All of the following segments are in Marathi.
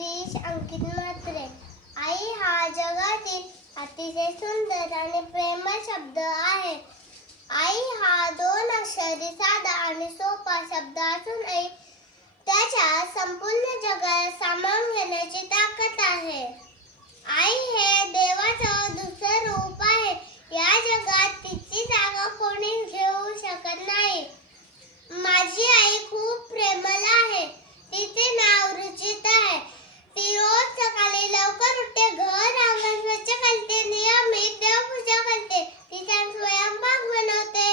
गिरीश अंकित म्हात्रे. आई हा जगातील अतिशय सुंदर आणि प्रेमळ शब्द आहे. आई हा 2 अक्षरी साधा आणि सोपा शब्द असूनही त्याच्या संपूर्ण जगाला सामावून घेण्याची ताकद आहे. आई हे देवाचं दुसरं रूप आहे. या जगात तिची जागा कोणी घेऊ शकत नाही. माझी आई खूप प्रेमळ आहे. तिचे नाव रुचिता आहे. ती रोज सकाळी लवकर उठते, घर अंगण स्वच्छ करते, नियमित देवपूजा करते, तिचा स्वयंपाक बनवते.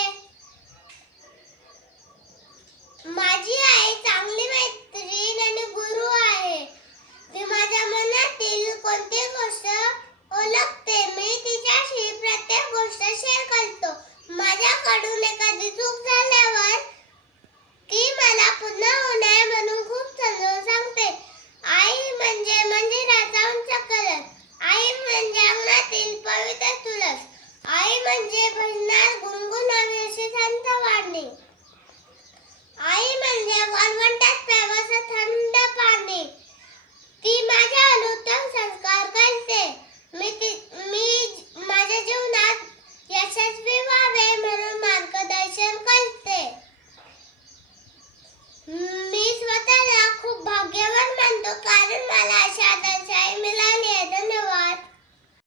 माझी आई चांगली मैत्रीण आणि गुरु आहे. ती माझ्या मनातील कोणती गोष्ट ओळखते. मी तिच्याशी प्रत्येक गोष्ट शेअर करतो. माझ्याकडून एखादी चूक झाल्यावर ती मला पुन्हा होऊ नये म्हणून खूप समजावून सांगते. आई म्हणजे मंदिराचा उंच कळस. आई म्हणजे अंगणातील पवित्र तुळस. आई म्हणजे भजनात गुणगुणावी अशी शांत वाणी. आई म्हणजे वाळवंटात